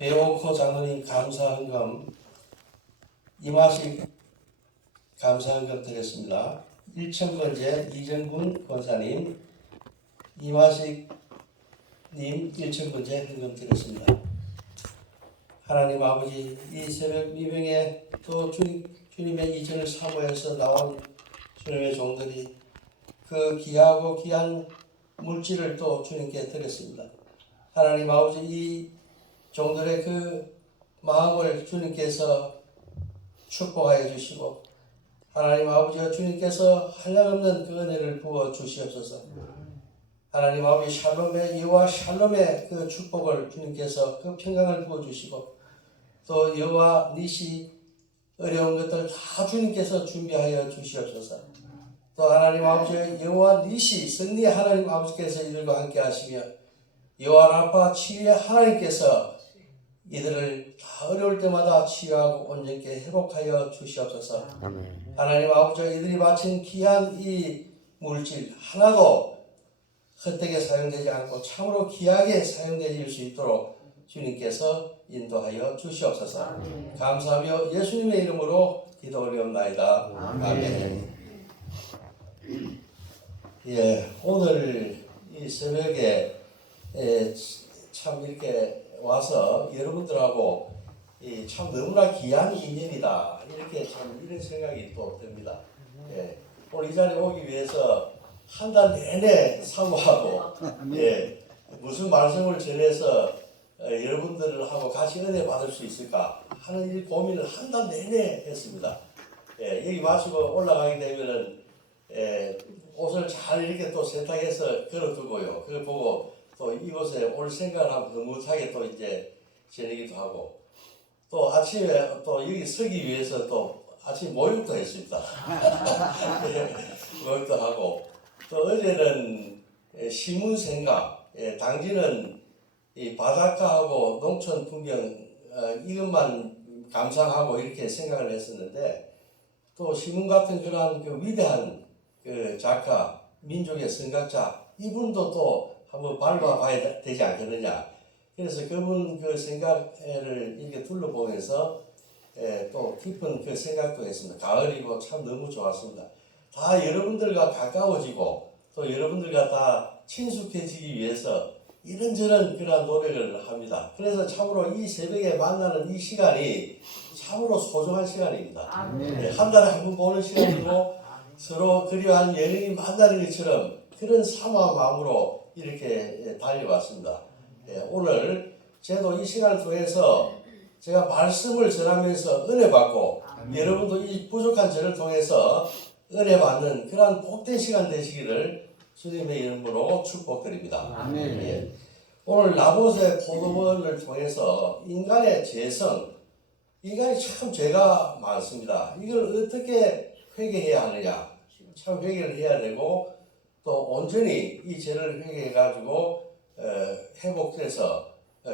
배오코 장로님 감사헌금 이마식 감사헌금 드렸습니다. 1,000번째 이정군 권사님 이마식 님 1,000번째 헌금 드렸습니다. 하나님 아버지, 이 새벽 미명에 또 주님의 이전을 사모해서 나온 주님의 종들이 그 귀하고 귀한 물질을 또 주님께 드렸습니다. 하나님 아버지, 이 종들의 그 마음을 주님께서 축복하여 주시고, 하나님 아버지와 주님께서 한량없는 그 은혜를 부어 주시옵소서. 하나님 아버지, 샬롬의 여호와 샬롬의 그 축복을 주님께서 그 평강을 부어 주시고, 또 여호와 니시 어려운 것들 다 주님께서 준비하여 주시옵소서. 또 하나님 아버지, 여호와 니시 승리 하나님 아버지께서 이들과 함께 하시며, 여호와 라파 치유의 하나님께서 이들을 다 어려울 때마다 치유하고 온전케 회복하여 주시옵소서. 아멘. 하나님 아버지, 이들이 바친 귀한 이 물질 하나도 헛되게 사용되지 않고 참으로 귀하게 사용될 수 있도록 주님께서 인도하여 주시옵소서. 아멘. 감사하며 예수님의 이름으로 기도 올리옵나이다. 아멘. 예, 오늘 이 새벽에 참 이렇게 와서 여러분들하고 참 너무나 귀한 인연이다, 이렇게 참 이런 생각이 또 듭니다. 예, 오늘 이 자리에 오기 위해서 한 달 내내 사모하고, 예, 무슨 말씀을 전해서 여러분들하고 같이 은혜 받을 수 있을까 하는 이 고민을 한 달 내내 했습니다. 예, 여기 마시고 올라가게 되면은 옷을 잘 이렇게 또 세탁해서 걸어두고요. 그걸 보고 또 이곳에 올 생각을 하면 흐뭇하게 또 이제 지내기도 하고, 또 아침에 또 여기 서기 위해서 또 아침 모욕도 했습니다. 모욕도 하고, 또 어제는 시문 생각, 당진은 이 바닷가하고 농촌 풍경 이것만 감상하고 이렇게 생각을 했었는데, 또 시문 같은 그러한 그 위대한 그 작가, 민족의 선각자, 이분도 또 한번 밟아봐야 되지 않겠느냐. 그래서 그분 그 생각을 이렇게 둘러보면서 또 깊은 그 생각도 했습니다. 가을이고 참 너무 좋았습니다. 다 여러분들과 가까워지고 또 여러분들과 다 친숙해지기 위해서 이런저런 그런 노력을 합니다. 그래서 참으로 이 새벽에 만나는 이 시간이 참으로 소중한 시간입니다. 네, 한 달에 한 번 보는 시간이고 서로 그리워하는 연인이 만나는 것처럼 그런 사모한 마음으로 이렇게 달려왔습니다. 오늘 저도 이 시간을 통해서 제가 말씀을 전하면서 은혜 받고, 여러분도 이 부족한 저를 통해서 은혜 받는 그러한 복된 시간 되시기를 주님의 이름으로 축복드립니다. 아멘. 예. 오늘 나봇의 포도원을 통해서 인간의 죄성, 인간이 참 죄가 많습니다. 이걸 어떻게 회개해야 하느냐, 참 회개를 해야 되고, 또 온전히 이 죄를 회개해가지고 회복돼서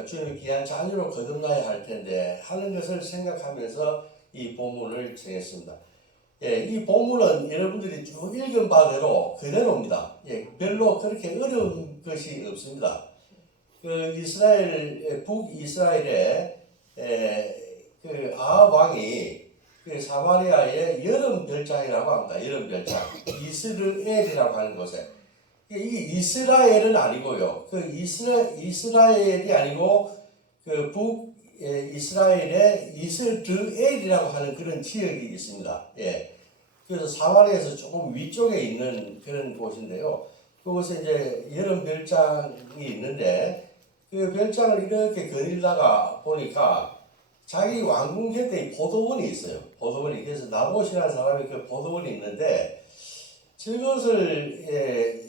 주님의 귀한 자녀로 거듭나야 할 텐데 하는 것을 생각하면서 이 본문을 정했습니다. 예, 이 본문은 여러분들이 쭉 읽은 바대로 그대로입니다. 예, 별로 그렇게 어려운 것이 없습니다. 그 이스라엘, 북이스라엘의 그 아합 왕이 그 사마리아의 여름 별장이라고 합니다. 여름 별장. 이스라엘이라고 하는 곳에. 이게 이스라엘은 아니고요. 그 이스라엘이 아니고 그 북이스라엘의 이스르엘이라고 하는 그런 지역이 있습니다. 예. 그래서 사마리아에서 조금 위쪽에 있는 그런 곳인데요. 그곳에 이제 여름 별장이 있는데, 그 별장을 이렇게 거닐다가 보니까 자기 왕궁 곁에 포도원이 있어요. 포도원이. 그래서 나봇이라는 사람이 그 포도원이 있는데, 저것을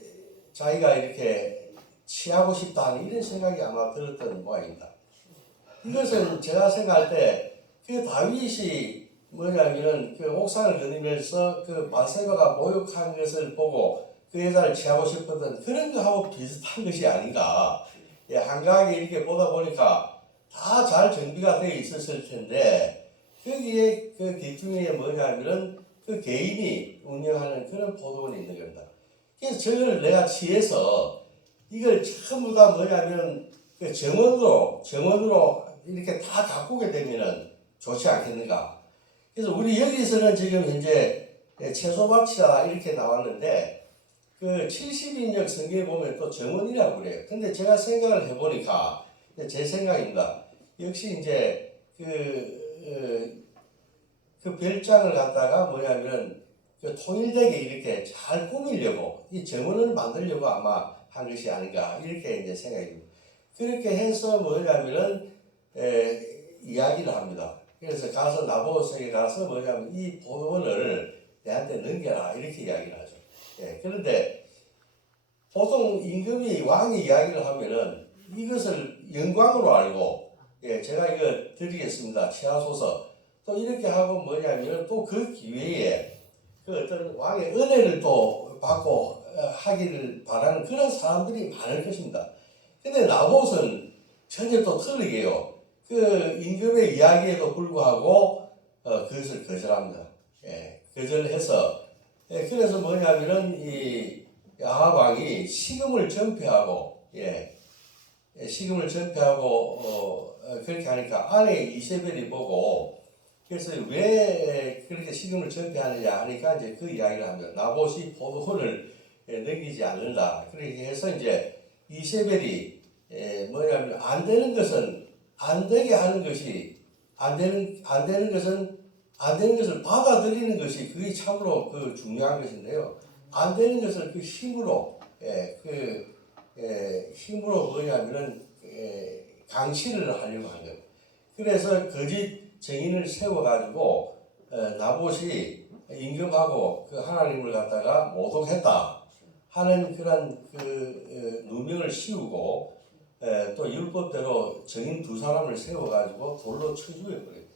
자기가 이렇게 취하고 싶다는 이런 생각이 아마 들었던 모양입니다. 이것은 제가 생각할 때 그 다윗이 뭐냐면은 그 옥상을 거니면서 그 바세바가 모욕한 것을 보고 그 여자를 취하고 싶었던 그런 거하고 비슷한 것이 아닌가. 예, 한가하게 이렇게 보다 보니까 다 잘 정비가 되어 있었을 텐데, 거기에 그 뒤중에 뭐냐면은 그 개인이 운영하는 그런 포도원이 있는 겁니다. 그래서 저걸 내가 취해서 이걸 전부 다 뭐냐면 그 정원으로 이렇게 다 가꾸게 되면은 좋지 않겠는가. 그래서 우리 여기서는 지금 현재 채소밭이다 이렇게 나왔는데 그 70인역 성경에 보면 또 정원이라고 그래요. 근데 제가 생각을 해보니까 제 생각입니다. 역시 이제 그 별장을 갖다가 뭐냐면 그 통일되게 이렇게 잘 꾸미려고 이 정원을 만들려고 아마 한 것이 아닌가 이렇게 이제 생각이 듭니다. 그렇게 해서 뭐냐면은 이야기를 합니다. 그래서 가서 나보고에게 가서 뭐냐면 이 포도원을 내한테 넘겨라 이렇게 이야기를 하죠. 그런데 보통 임금이 왕이 이야기를 하면은 이것을 영광으로 알고 제가 이거 드리겠습니다. 취하소서 또 이렇게 하고 뭐냐면 또 그 기회에 그 어떤 왕의 은혜를 또 받고 하기를 바라는 그런 사람들이 많을 것입니다. 근데 나봇은 전혀 또 틀리게요. 그 임금의 이야기에도 불구하고 그것을 거절합니다. 거절해서 그래서 뭐냐면은 이 아합 왕이 식음을 전폐하고 식음을 전폐하고 그렇게 하니까 아내 이세벨이 보고 그래서 왜 그렇게 식음을 전폐하느냐 하니까 이제 그 이야기를 합니다. 나봇이 포도원을 넘기지 않는다. 그렇게 해서 이제 이세벨이 뭐냐면 안 되는 것은 안 되게 하는 것이 안 되는 것을 받아들이는 것이 그게 참으로 그 중요한 것인데요. 안 되는 것을 그 힘으로 힘으로 뭐냐면은 강치를 하려고 하는 거예요. 그래서 거짓 증인을 세워가지고 나봇이 임금하고 그 하나님을 갖다가 모독했다 하는 그런 누명을 씌우고 또 율법대로 증인 두 사람을 세워가지고 돌로 쳐 죽여버려요.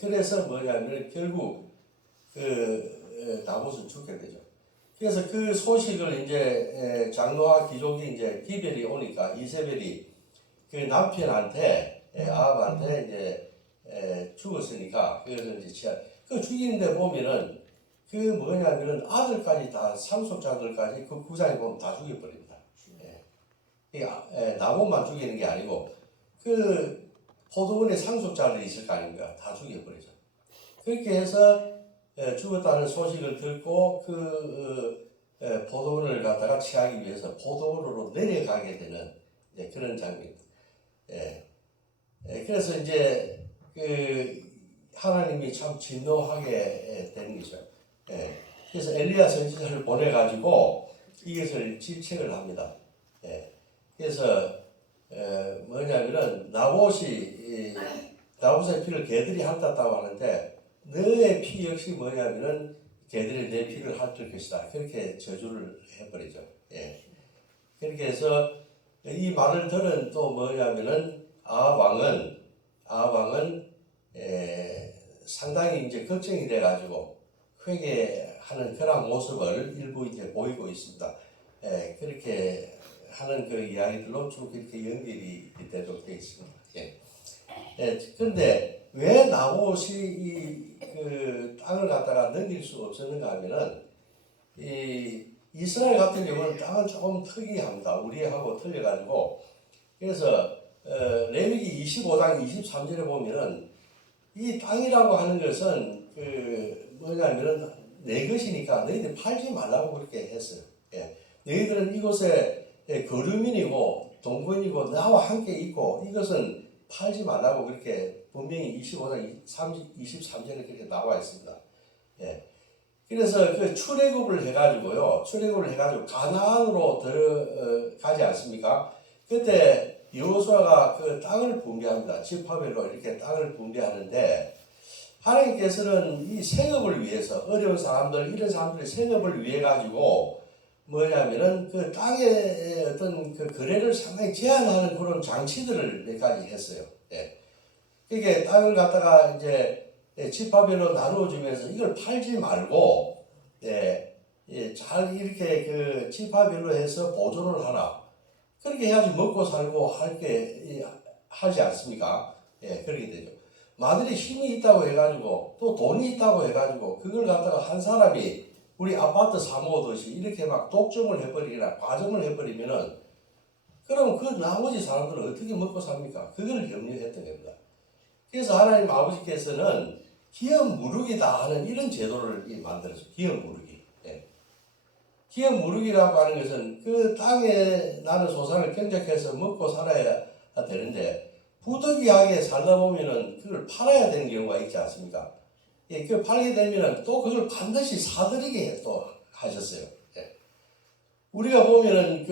그래서 뭐냐면 결국 나봇은 죽게 되죠. 그래서 그 소식을 이제 장로와 귀족이 이제 기별이 오니까 이세벨이 그 남편한테 아합한테 이제 죽었으니까 그래서 이제 그 죽이는데 보면은 그 뭐냐면은 아들까지 다 상속자들까지 그 구장에 보면 다 죽여버립니다. 나봇만 죽이는 게 아니고 그 포도원에 상속자들이 있을 거 아닙니까? 다 죽여버리죠. 그렇게 해서 죽었다는 소식을 듣고 포도원을 갖다가 취하기 위해서 포도원으로 내려가게 되는 그런 장면입니다. 그래서 이제 하나님이 참 진노하게 되는 거죠. 그래서 엘리야 선지자를 보내가지고 이것을 질책을 합니다. 그래서 뭐냐면은 나봇의 피를 개들이 핥았다고 하는데 너의 피 역시 뭐냐면은 개들이 내 피를 핥을 것이다. 그렇게 저주를 해버리죠. 그렇게 해서 이 말을 들은 또 뭐냐면은 아합 왕은 상당히 이제 걱정이 돼가지고 회개하는 그런 모습을 일부 이제 보이고 있습니다. 그렇게 하는 그 이야기들로 쭉 이렇게 연결이 되도록 되어 있습니다. 그런데 왜 나봇이 그 땅을 갖다가 넘길 수 없었는가 하면은 이스라엘 같은 경우는 땅은 조금 특이합니다. 우리하고 틀려가지고 그래서 레위기 25장 23절에 보면은 이 땅이라고 하는 것은 뭐냐면은 내 것이니까 너희들 팔지 말라고 그렇게 했어요. 너희들은 이곳에 거류민이고 동거인이고 나와 함께 있고 이것은 팔지 말라고 그렇게 분명히 25장 23절에 그렇게 나와 있습니다. 그래서 그 출애굽을 해가지고요. 가나안으로 들어가지 않습니까? 그때 여호수아가 그 땅을 분배합니다. 지파별로 이렇게 땅을 분배하는데 하나님께서는 이 생업을 위해서 어려운 사람들 이런 사람들의 생업을 위해 가지고 뭐냐면은 그 땅의 어떤 그 거래를 상당히 제한하는 그런 장치들을 몇 가지 했어요. 그게 땅을 갖다가 이제 지파별로 나누어주면서 이걸 팔지 말고 잘 이렇게 그 지파별로 해서 보존을 하라. 그렇게 해야지 먹고 살고 하지 않습니까? 그렇게 되죠. 마들이 힘이 있다고 해가지고 또 돈이 있다고 해가지고 그걸 갖다가 한 사람이 우리 아파트 사모듯이 이렇게 막 독점을 해버리거나 과점을 해버리면은 그럼 그 나머지 사람들은 어떻게 먹고 삽니까? 그걸 염려했던 겁니다. 그래서 하나님 아버지께서는 기업 무르기다 하는 이런 제도를 만들었어요. 기업 무르기. 예. 기업 무르기라고 하는 것은 그 땅에 나는 소산을 경작해서 먹고 살아야 되는데 부득이하게 살다 보면은 그걸 팔아야 되는 경우가 있지 않습니까? 예, 그 팔게 되면은 또 그걸 반드시 사들이게 또 하셨어요. 예. 우리가 보면은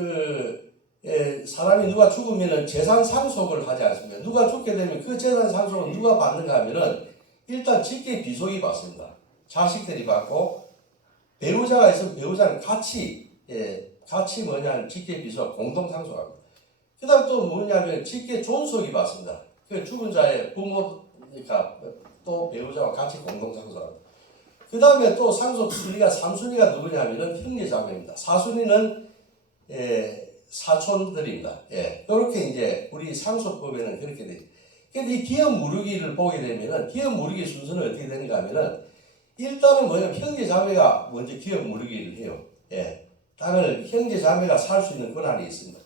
사람이 누가 죽으면은 재산 상속을 하지 않습니까? 누가 죽게 되면 그 재산 상속은 누가 받는가 하면은 일단 직계 비속이 받습니다. 자식들이 받고 배우자가 있으면 배우자는 같이 직계 비속 공동 상속합니다. 그 다음 또 뭐냐면 직계 존속이 받습니다. 그 죽은 자의 부모, 그러니까 또 배우자와 같이 공동 상속합니다. 그 다음에 또 상속 순위가 3순위가 누구냐면은 형제자매입니다. 4순위는 사촌들입니다. 예. 이렇게 이제 우리 상속법에는 그렇게 돼. 근데 이 기업 무르기를 보게 되면은 기업 무르기 순서는 어떻게 되는가 하면은 일단은 뭐냐면 형제 자매가 먼저 기업 무르기를 해요. 예. 땅을 형제 자매가 살 수 있는 권한이 있습니다.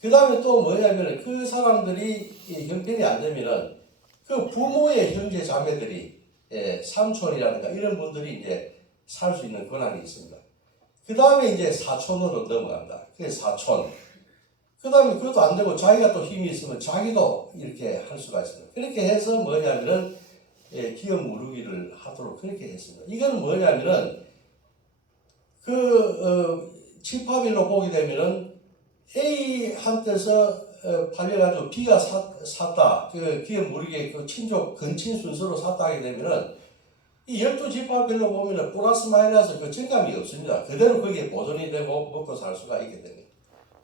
그 다음에 또 뭐냐면은 그 사람들이 형편이 안 되면은 그 부모의 형제 자매들이 삼촌이라든가 이런 분들이 이제 살 수 있는 권한이 있습니다. 그 다음에 이제 사촌으로 넘어간다. 그게 사촌. 그 다음에 그것도 안 되고 자기가 또 힘이 있으면 자기도 이렇게 할 수가 있습니다. 그렇게 해서 뭐냐면은 기업 무르기를 하도록 그렇게 했습니다. 이건 뭐냐면은 집합일로 보게 되면은 A한테서 팔려가지고 B가 샀다. 그 기업 무르기의 그 친족 근친 순서로 샀다 하게 되면은 이 12집합별로 보면은 플러스 마이너스 그 증감이 없습니다. 그대로 거기에 보존이 되고 먹고 살 수가 있게 됩니다.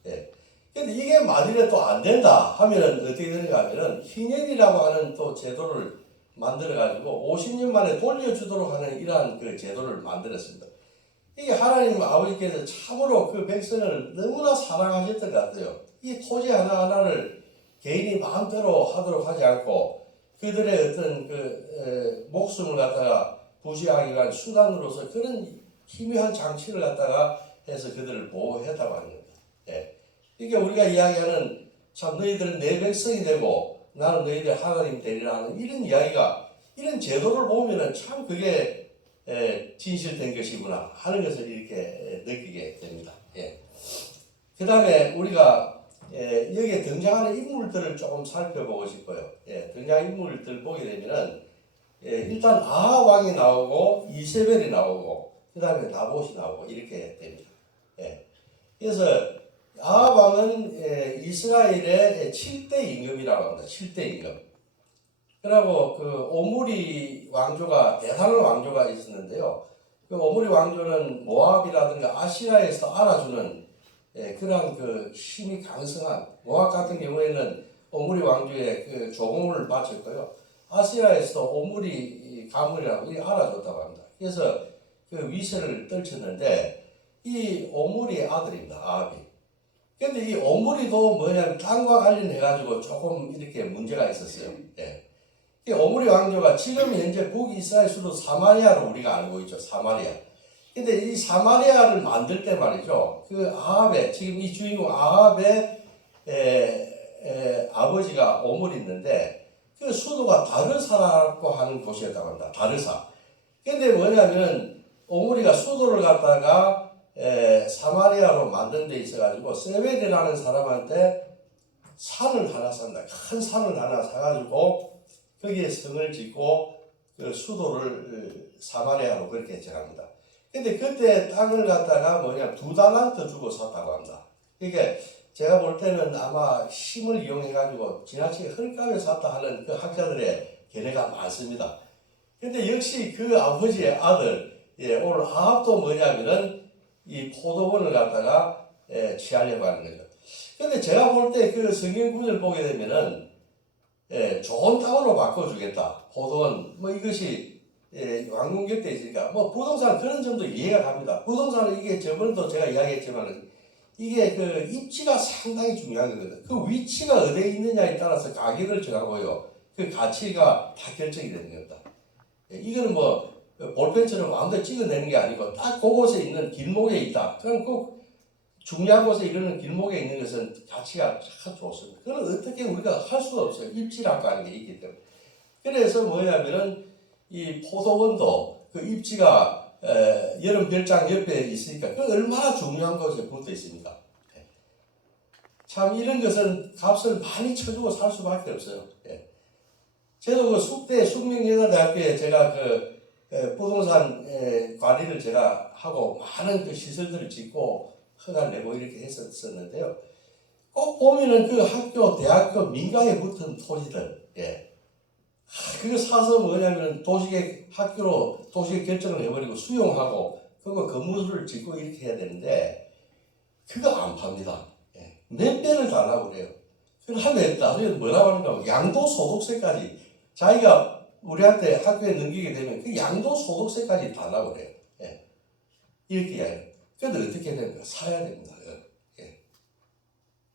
예. 근데 이게 만일에 또 안 된다 하면은 어떻게 되는가 하면은 희년이라고 하는 또 제도를 만들어가지고 50년 만에 돌려주도록 하는 이러한 그 제도를 만들었습니다. 이게 하나님 아버지께서 참으로 그 백성을 너무나 사랑하셨던 것 같아요. 이 토지 하나하나를 개인이 마음대로 하도록 하지 않고 그들의 어떤 목숨을 갖다가 부지하기 위한 수단으로서 그런 희미한 장치를 갖다가 해서 그들을 보호했다고 하는 겁니다. 예. 이게 우리가 이야기하는 참 너희들은 내 백성이 되고 나는 너희들 하나님 되리라 하는 이런 이야기가 이런 제도를 보면은 참 그게 진실된 것이구나 하는 것을 이렇게 느끼게 됩니다. 예. 그 다음에 우리가 여기에 등장하는 인물들을 조금 살펴보고 싶어요. 예, 등장 인물들 보게 되면은 일단 아합 왕이 나오고 이세벨이 나오고 그 다음에 나봇이 나오고 이렇게 됩니다. 예. 그래서 아합 왕은 이스라엘의 7대 임금이라고 합니다. 7대 임금. 그리고 그 오므리 왕조가 대단한 왕조가 있었는데요. 그 오므리 왕조는 모압이라든가 아시라에서 알아주는 그러한 그 힘이 강성한 모압 같은 경우에는 오므리 왕조에 그 조공을 바쳤고요. 아시라에서도 오므리 가문이라고 알아줬다고 합니다. 그래서 그 위세를 떨쳤는데 이 오므리의 아들입니다. 아합이. 근데 이 오므리도 뭐냐면 땅과 관련해가지고 조금 이렇게 문제가 있었어요. 예. 이 오므리 왕조가 지금 현재 북이스라엘 수도 사마리아로 우리가 알고 있죠. 사마리아. 근데 이 사마리아를 만들 때 말이죠. 그 아합의 지금 이 주인공 아합의 아버지가 오므리 있는데 그 수도가 다르사라고 하는 곳이었다고 합니다. 다르사. 근데 뭐냐면 오므리가 수도를 갖다가 사마리아로 만든 데 있어가지고 세베드라는 사람한테 산을 하나 산다. 큰 산을 하나 사가지고 거기에 성을 짓고 그 수도를 사마리아로 그렇게 정합니다. 근데 그때 땅을 갖다가 2달란트 주고 샀다고 합니다. 그러니까 제가 볼 때는 아마 힘을 이용해가지고 지나치게 헐값에 샀다 하는 그 학자들의 견해가 많습니다. 근데 역시 그 아버지의 아들, 오늘 아합도 뭐냐면은 이 포도원을 갖다가 취하려고 하는 거죠. 근데 제가 볼 때 그 성경 구절 보게 되면은 좋은 땅으로 바꿔주겠다. 포도원, 이것이 왕궁 때 있으니까, 부동산 그런 점도 이해가 갑니다. 부동산은 이게 저번에도 제가 이야기했지만, 이게 그 입지가 상당히 중요한 거거든요. 그 위치가 어디에 있느냐에 따라서 가격을 정하고요. 그 가치가 다 결정이 되는 겁니다. 이거는 볼펜처럼 마음대로 찍어내는 게 아니고, 딱 그곳에 있는 길목에 있다. 그럼 꼭 중요한 곳에 이르는 길목에 있는 것은 가치가 참 좋습니다. 그건 어떻게 우리가 할 수가 없어요. 입지라고 하는 게 있기 때문에. 그래서 뭐냐면은 이 포도원도 그 입지가 여름 별장 옆에 있으니까 그 얼마나 중요한 곳에 붙어 있습니까? 참 이런 것은 값을 많이 쳐주고 살 수밖에 없어요. 예. 저도 그 숙대 숙명여자대학교에 제가 그 부동산 관리를 제가 하고 많은 그 시설들을 짓고 허가를 내고 이렇게 했었는데요. 꼭 보면은 그 학교, 대학교 민가에 붙은 토지들, 예. 그거 사서 뭐냐면 도시계 학교로 도시계 결정을 해버리고 수용하고 그거 건물을 짓고 이렇게 해야 되는데 그거 안 팝니다. 예. 몇 배를 달라고 그래요. 그러면 나중에 뭐라고 하는가 양도소득세까지 자기가 우리한테 학교에 넘기게 되면 그 양도소득세까지 달라고 그래요. 예. 이렇게 해요. 그런데 어떻게 됩니까? 사야 됩니다. 예.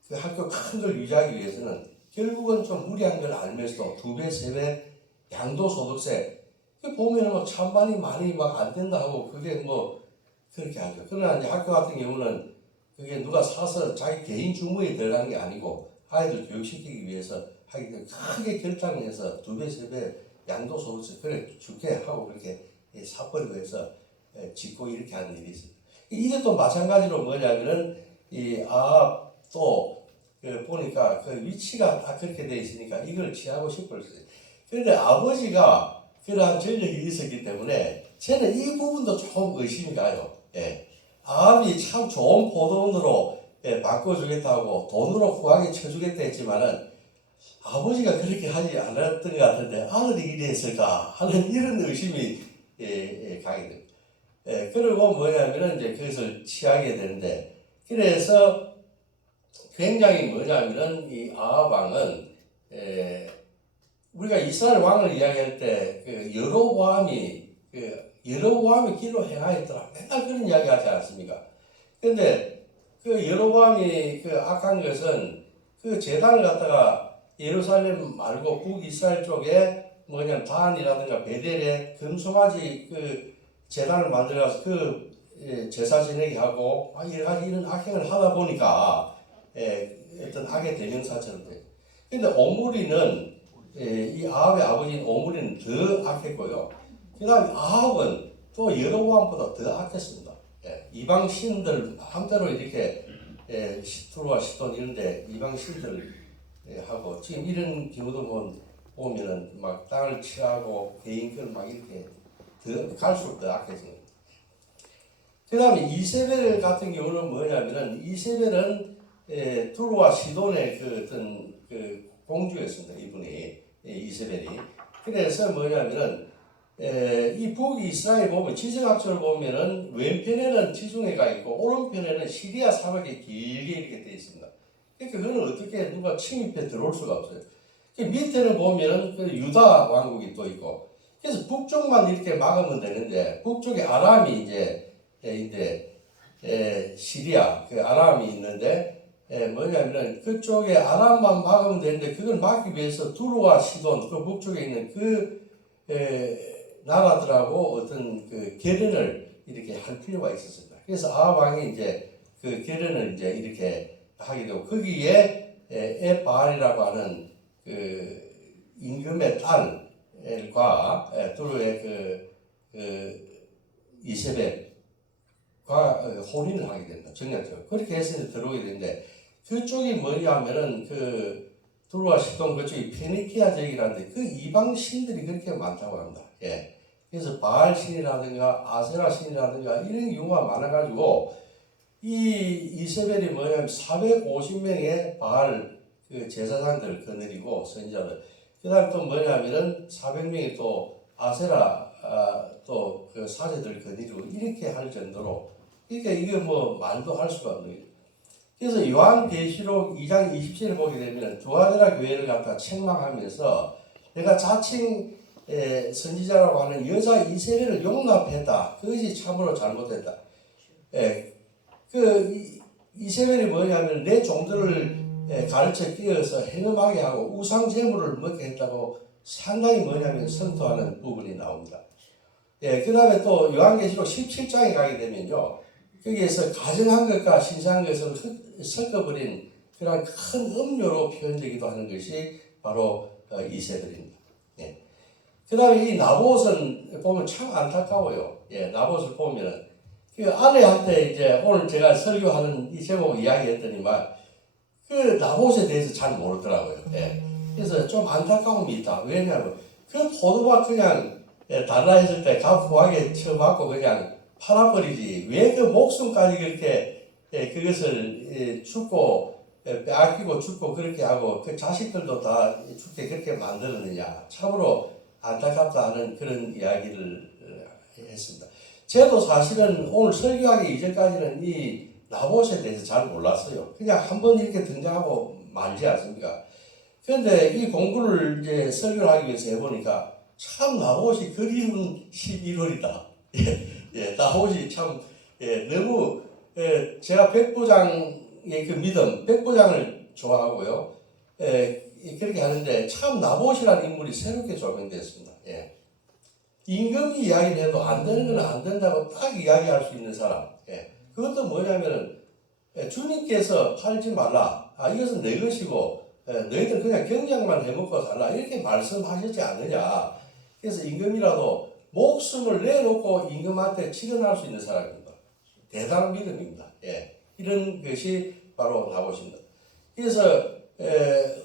그 학교 큰 걸 유지하기 위해서는 결국은 좀 무리한 걸 알면서도 2배, 3배 양도소득세 그 보면은 뭐 찬반이 많이 막 안 된다 하고 그게 뭐 그렇게 하죠. 그러나 이제 학교 같은 경우는 그게 누가 사서 자기 개인 주머니에 들어가는 게 아니고 아이들 교육시키기 위해서 하기 때문에 크게 결정해서 2배, 3배 양도소득세 그래 줄게 하고 그렇게 사버리고 해서 짓고 이렇게 하는 일이 있습니다. 이게 또 마찬가지로 뭐냐면은 또 보니까 그 위치가 딱 그렇게 돼 있으니까 이걸 취하고 싶었어요. 그런데 아버지가 그러한 전력이 있었기 때문에 저는 이 부분도 좀 의심이 가요. 예. 아합이 참 좋은 포도원으로 바꿔주겠다고 돈으로 후하게 쳐주겠다 했지만은 아버지가 그렇게 하지 않았던 것 같은데 아들이 이래 했을까 하는 이런 의심이 가게 됩니다. 그리고 뭐냐면은 이제 그것을 취하게 되는데 그래서 굉장히 뭐냐면은 이 아합 왕은 우리가 이스라엘 왕을 이야기할 때 그 여로보암이 길로 행하였더라 맨날 그런 이야기하지 않습니까? 근데 그 여로보암이 그 악한 것은 그 제단을 갖다가 예루살렘 말고 북이스라엘 쪽에 뭐냐면 단이라든가 베델에 금송아지 그 제단을 만들어서 그 제사 지내게 하고 여러 가지 이런 악행을 하다 보니까 어떤 악의 대명사처럼 돼요. 근데 오므리는 이 아합의 아버지인 오므리는 더 악했고요. 그 다음에 아합은 또 여로보암보다 더 악했습니다. 이방 신들 마음대로 이렇게 시트루와 시돈 이런데 이방 신들 하고 지금 이런 경우도 보면은 막 땅을 취하고 개인권 막 이렇게 더 갈수록 더 악해집니다. 그 다음에 이세벨 같은 경우는 뭐냐면은 이세벨은 두루와 시돈의 그 어떤 그 공주였습니다. 이분이 이세벨이. 그래서 뭐냐면은 이 북이스라엘 보면 지정학적으로 보면은 왼편에는 지중해가 있고 오른편에는 시리아 사막이 길게 이렇게 되어 있습니다. 그러니까 그거는 어떻게 누가 침입해 들어올 수가 없어요. 밑에는 보면은 그 유다 왕국이 또 있고 그래서 북쪽만 이렇게 막으면 되는데 북쪽에 아람이 시리아 그 아람이 있는데 뭐냐면은 그쪽에 아람만 막으면 되는데 그걸 막기 위해서 두루와 시돈 그 북쪽에 있는 그 나라들하고 어떤 그 결연을 이렇게 할 필요가 있었습니다. 그래서 아합 왕이 이제 그 결연을 이제 이렇게 하게 되고 거기에 에바알이라고 하는 그 임금의 딸과 두루의 그 이세벨과 혼인을 하게 된다. 정략적으로 그렇게 해서 들어오게 되는데 그쪽이 뭐냐면은 그 두루와 시돈 그쪽이 페니키아 지역이라는데 그 이방 신들이 그렇게 많다고 합니다. 그래서 바알 신이라든가 아세라 신이라든가 이런 경우가 많아가지고 이 이세벨이 뭐냐면 450명의 바알 그 제사장들을 거느리고 선지자들 그다음 또 뭐냐면은 400명이 또 아세라 또 그 사제들을 거느리고 이렇게 할 정도로 그러니까 이게 뭐 말도 할 수가 없는 거예요. 그래서 요한계시록 2장 27을 보게 되면 두아데라 교회를 갖다 책망하면서 내가 자칭 선지자라고 하는 여자 이세벨을 용납했다. 그것이 참으로 잘못됐다. 이세벨이 뭐냐면 내 종들을 가르쳐 끼어서 행음하게 하고 우상 제물을 먹게 했다고 상당히 뭐냐면 성토하는 부분이 나옵니다. 그 다음에 또 요한계시록 17장에 가게 되면요. 거기에서 가정한 것과 신성한 것을 섞어버린 그런 큰 음료로 표현되기도 하는 것이 바로 이세벨입니다. 예. 그 다음에 이 나봇은 보면 참 안타까워요. 예, 나봇을 보면은 그 아내한테 이제 오늘 제가 설교하는 이 제목 이야기했더니만 그 나봇에 대해서 잘 모르더라고요. 예. 그래서 좀 안타까움이 있다. 왜냐하면 그 포도밭 그냥 달라 했을 때 가부하게 쳐맞고 그냥 팔아버리지. 왜 그 목숨까지 그렇게 그것을 죽고 빼앗기고 죽고 그렇게 하고 그 자식들도 다 죽게 그렇게 만들었느냐. 참으로 안타깝다 하는 그런 이야기를 했습니다. 저도 사실은 오늘 설교하기 이전까지는 이 나봇에 대해서 잘 몰랐어요. 그냥 한번 이렇게 등장하고 말지 않습니까? 그런데 이 공부를 이제 설교를 하기 위해서 해보니까 참 나봇이 그리운 11월이다. 예, 나봇이 참 너무 제가 백부장의 그 믿음, 백부장을 좋아하고요. 그렇게 하는데 참 나봇이라는 인물이 새롭게 조명됐습니다. 예. 임금이 이야기를 해도 안 되는 건 안 된다고 딱 이야기할 수 있는 사람. 예. 그것도 뭐냐면은 주님께서 팔지 말라. 이것은 내 것이고 너희들 그냥 경작만 해먹고 살라. 이렇게 말씀하셨지 않느냐. 그래서 임금이라도 목숨을 내놓고 임금한테 치근할 수 있는 사람입니다. 대단한 믿음입니다. 예. 이런 것이 바로 나봇입니다. 그래서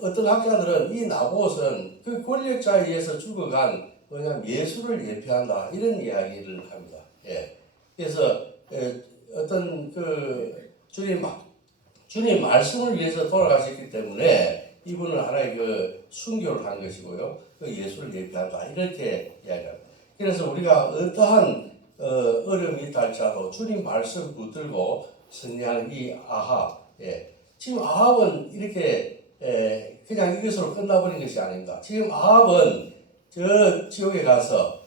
어떤 학자들은 이 나봇은 그 권력자에 의해서 죽어간 뭐냐면 예수를 예표한다 이런 이야기를 합니다. 예. 그래서 어떤 그 주님 말씀을 위해서 돌아가셨기 때문에 이분은 하나의 그 순교를 한 것이고요. 그 예수를 예표한다 이렇게 이야기합니다. 그래서 우리가 어떠한 어려움이 있다 할지라도 주님 말씀 붙들고 승리하는 이 아합. 예. 지금 아합은 이렇게 그냥 이것으로 끝나버린 것이 아닙니다. 지금 아합은 저 지옥에 가서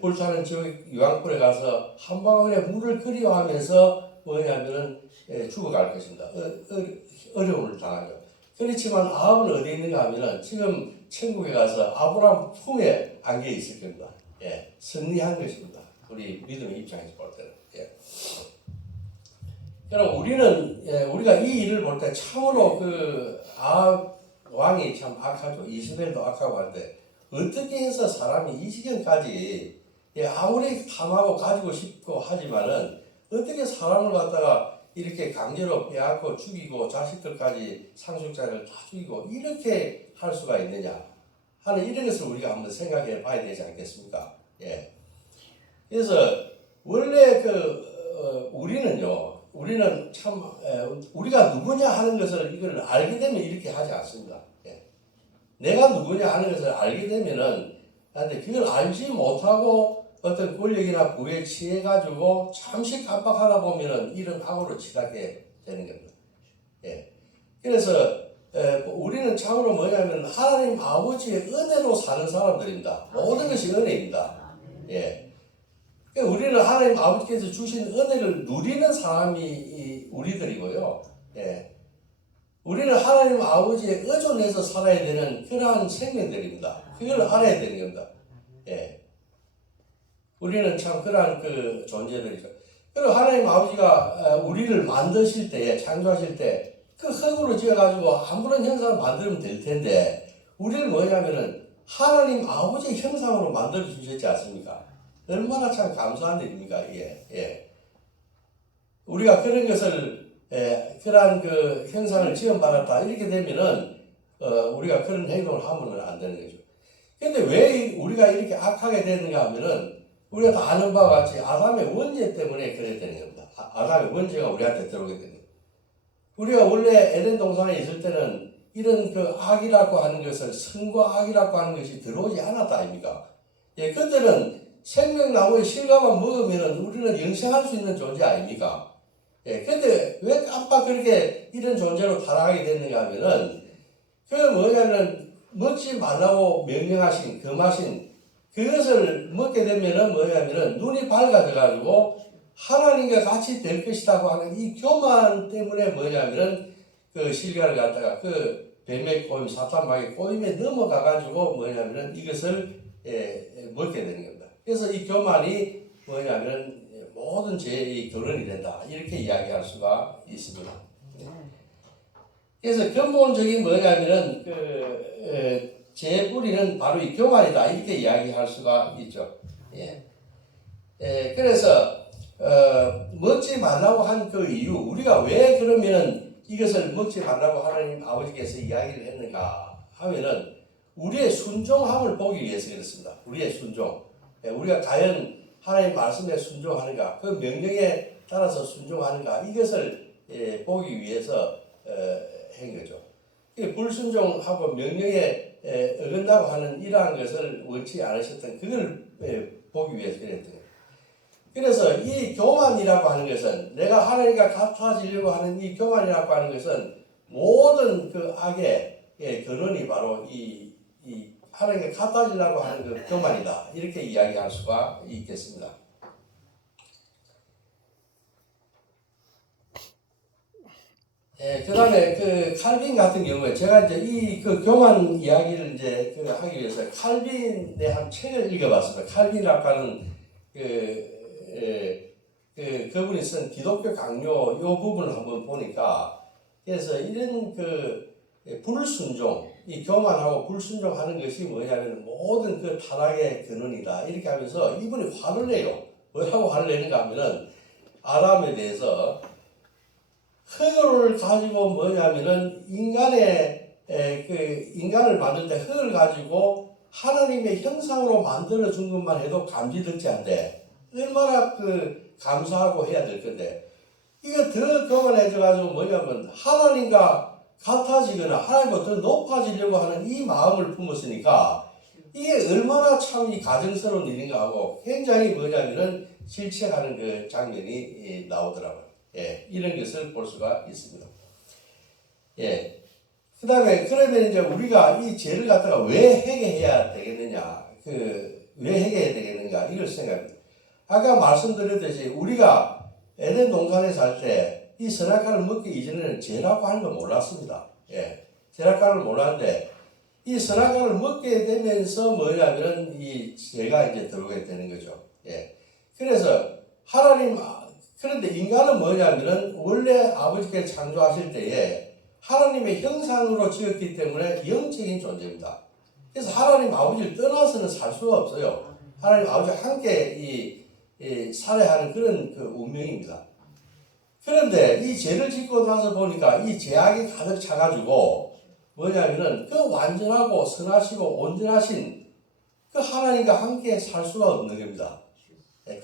불타는 지옥 유황불에 가서 한 방울의 물을 그리워하면서 뭐냐면은 죽어갈 것입니다. 어려움을 당하죠. 그렇지만 아합은 어디 있는가 하면은 지금 천국에 가서 아브라함 품에 안겨 있을 겁니다. 예, 승리한 것입니다. 우리 믿음의 입장에서 볼 때는. 예. 여러분 우리가 이 일을 볼 때 참으로 그 아합 왕이 참 악하죠. 이스벨도 악하고 한데 어떻게 해서 사람이 이 지경까지 아무리 탐하고 가지고 싶고 하지만은 어떻게 사람을 갖다가 이렇게 강제로 빼앗고 죽이고 자식들까지 상속자를 다 죽이고 이렇게 할 수가 있느냐 하는 이런 것을 우리가 한번 생각해 봐야 되지 않겠습니까? 예. 그래서 원래 우리는 참 우리가 누구냐 하는 것을 이걸 알게 되면 이렇게 하지 않습니다. 예. 내가 누구냐 하는 것을 알게 되면은 근데 그걸 알지 못하고 어떤 권력이나 부에 취해 가지고 잠시 깜빡하다 보면은 이런 악으로 치닫게 되는 겁니다. 예. 그래서 우리는 참으로 뭐냐면 하나님 아버지의 은혜로 사는 사람들입니다. 모든 것이 은혜입니다. 예. 우리는 하나님 아버지께서 주신 은혜를 누리는 사람이 우리들이고요. 예. 우리는 하나님 아버지의 의존해서 살아야 되는 그러한 생명들입니다. 그걸 알아야 되는 겁니다. 예. 우리는 참 그러한 그 존재들이죠. 그리고 하나님 아버지가 우리를 만드실 때에, 창조하실 때, 그 흙으로 지어가지고 아무런 형상을 만들면 될 텐데, 우리를 뭐냐면은 하나님 아버지의 형상으로 만들어 주셨지 않습니까? 얼마나 참 감사한 일입니까? 예. 우리가 그런 것을, 그러한 그 형상을 지원받았다. 이렇게 되면은, 우리가 그런 행동을 하면 안 되는 거죠. 근데 왜 우리가 이렇게 악하게 되는가 하면은, 우리가 다 아는 바와 같이 아담의 원죄 때문에 그래 되는 겁니다. 아담의 원죄가 우리한테 들어오게 되는 겁니다. 우리가 원래 에덴 동산에 있을 때는 이런 그 악이라고 하는 것을 선과 악이라고 하는 것이 들어오지 않았다 아닙니까? 예, 그때는 생명나무의 실과만 먹으면 우리는 영생할 수 있는 존재 아닙니까? 예, 근데 왜 깜빡 그렇게 이런 존재로 타락하게 됐는가 하면은 그 뭐냐면 먹지 말라고 명령하신 금하신 그것을 먹게 되면은 뭐냐면은 눈이 밝아져가지고 하나님과 같이 될 것이라고 하는 이 교만 때문에 뭐냐면은 그 실과를 갖다가 그 뱀의 꼬임, 사탄마귀의 꼬임에 넘어가가지고 뭐냐면은 이것을 먹게 되는 겁니다. 그래서 이 교만이 뭐냐면은 모든 죄의 근원이 된다. 이렇게 이야기할 수가 있습니다. 그래서 근본적인 뭐냐면은 죄의 뿌리는 바로 이 교만이다. 이렇게 이야기할 수가 있죠. 예. 그래서 먹지 말라고 한 그 이유, 우리가 왜 그러면은 이것을 먹지 말라고 하나님 아버지께서 이야기를 했는가 하면은 우리의 순종함을 보기 위해서 그렇습니다. 우리의 순종. 우리가 과연 하나님 말씀에 순종하는가, 그 명령에 따라서 순종하는가, 이것을 보기 위해서 한 거죠. 불순종하고 명령에 어긋나고 하는 이러한 것을 원치 않으셨던 그걸 보기 위해서 그랬던 거예요. 그래서 이 교만이라고 하는 것은, 내가 하나님과 같아지려고 하는 이 교만이라고 하는 것은 모든 그 악의 근원이 바로 이 하나님과 같아지려고 하는 그 교만이다. 이렇게 이야기할 수가 있겠습니다. 그 다음에 그 칼빈 같은 경우에 제가 이제 이 그 교만 이야기를 이제 하기 위해서 칼빈의 한 책을 읽어봤습니다. 칼빈이라고 하는 그분이 쓴 기독교 강요 요 부분을 한번 보니까, 그래서 이런 불순종, 이 교만하고 불순종하는 것이 뭐냐면 모든 그 타락의 근원이다. 이렇게 하면서 이분이 화를 내요. 뭐라고 화를 내는가 하면은 아담에 대해서 흙을 가지고 뭐냐면은 인간을 만들 때 흙을 가지고 하나님의 형상으로 만들어 준 것만 해도 감지덕지한데 얼마나 감사하고 해야 될 건데, 이거 더 교만해져 가지고 뭐냐면 하나님과 같아지거나 하나님보다 더 높아지려고 하는 이 마음을 품었으니까 이게 얼마나 참 이 가정스러운 일인가 하고 굉장히 뭐냐면은 실체하는 그 장면이 나오더라고요. 이런 것을 볼 수가 있습니다. 그 다음에 그러면 이제 우리가 이 죄를 갖다가 왜 회개해야 되겠느냐, 왜 회개해야 되겠는가, 이걸 생각합니다. 아까 말씀드렸듯이 우리가 에덴 동산에 살 때 이 선악과를 먹기 이전에는 죄라고 하는 걸 몰랐습니다. 죄라고 몰랐는데 이 선악과를 먹게 되면서 뭐냐면 이 죄가 이제 들어오게 되는 거죠. 그래서 그런데 인간은 뭐냐면은 원래 아버지께서 창조하실 때에 하나님의 형상으로 지었기 때문에 영적인 존재입니다. 그래서 하나님 아버지를 떠나서는 살 수가 없어요. 하나님 아버지와 함께 살아야 하는 그런 운명입니다. 그런데 이 죄를 짓고 나서 보니까 이 죄악이 가득 차가지고 뭐냐면은 그 완전하고 선하시고 온전하신 그 하나님과 함께 살 수가 없는 겁니다.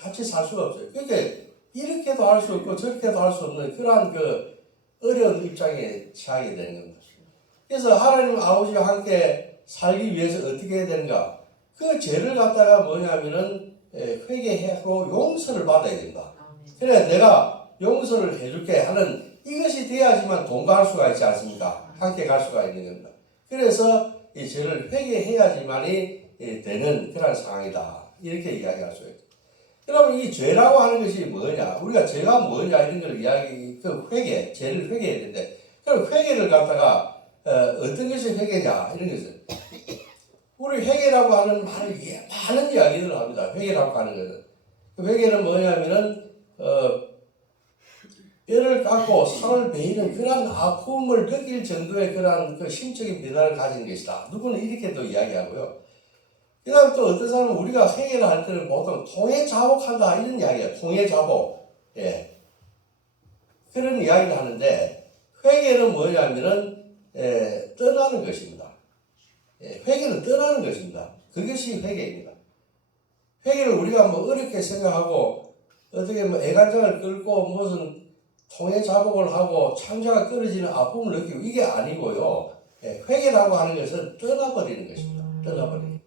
같이 살 수가 없어요. 그러니까 이렇게도 할 수 없고 저렇게도 할 수 없는 그러한 어려운 입장에 처하게 되는 겁니다. 그래서 하나님 아버지와 함께 살기 위해서 어떻게 해야 되는가? 그 죄를 갖다가 뭐냐면은 회개하고 용서를 받아야 된다. 그래 내가 용서를 해줄게 하는 이것이 돼야지만 동거할 수가 있지 않습니까? 함께 갈 수가 있는 겁니다. 그래서 이 죄를 회개해야지만이 되는 그런 상황이다. 이렇게 이야기할 수 있죠. 그럼 이 죄라고 하는 것이 뭐냐? 우리가 죄가 뭐냐 이런 걸 죄를 회개해야 되는데, 그럼 회개를 갖다가 어떤 것이 회개냐 이런 것을 우리 회개라고 하는 많은 이야기들을 합니다. 회개라고 하는 것은 회개는 뭐냐면은 뼈를 깎고 살을 베이는 그런 아픔을 느낄 정도의 그런 심적인 변화를 가진 것이다. 누구는 이렇게도 이야기하고요. 그 다음 또 어떤 사람은 우리가 회개를 할 때는 보통 통회자복한다 이런 이야기예요. 통회자복. 그런 이야기를 하는데, 회개는 뭐냐면은 떠나는 것입니다. 회개는 떠나는 것입니다. 그것이 회개입니다. 회개를 우리가 어렵게 생각하고 어떻게 애간장을 끌고 무슨 통회자복을 하고 창자가 끊어지는 아픔을 느끼고 이게 아니고요. 회개라고 하는 것은 떠나버리는 것입니다. 떠나버리는.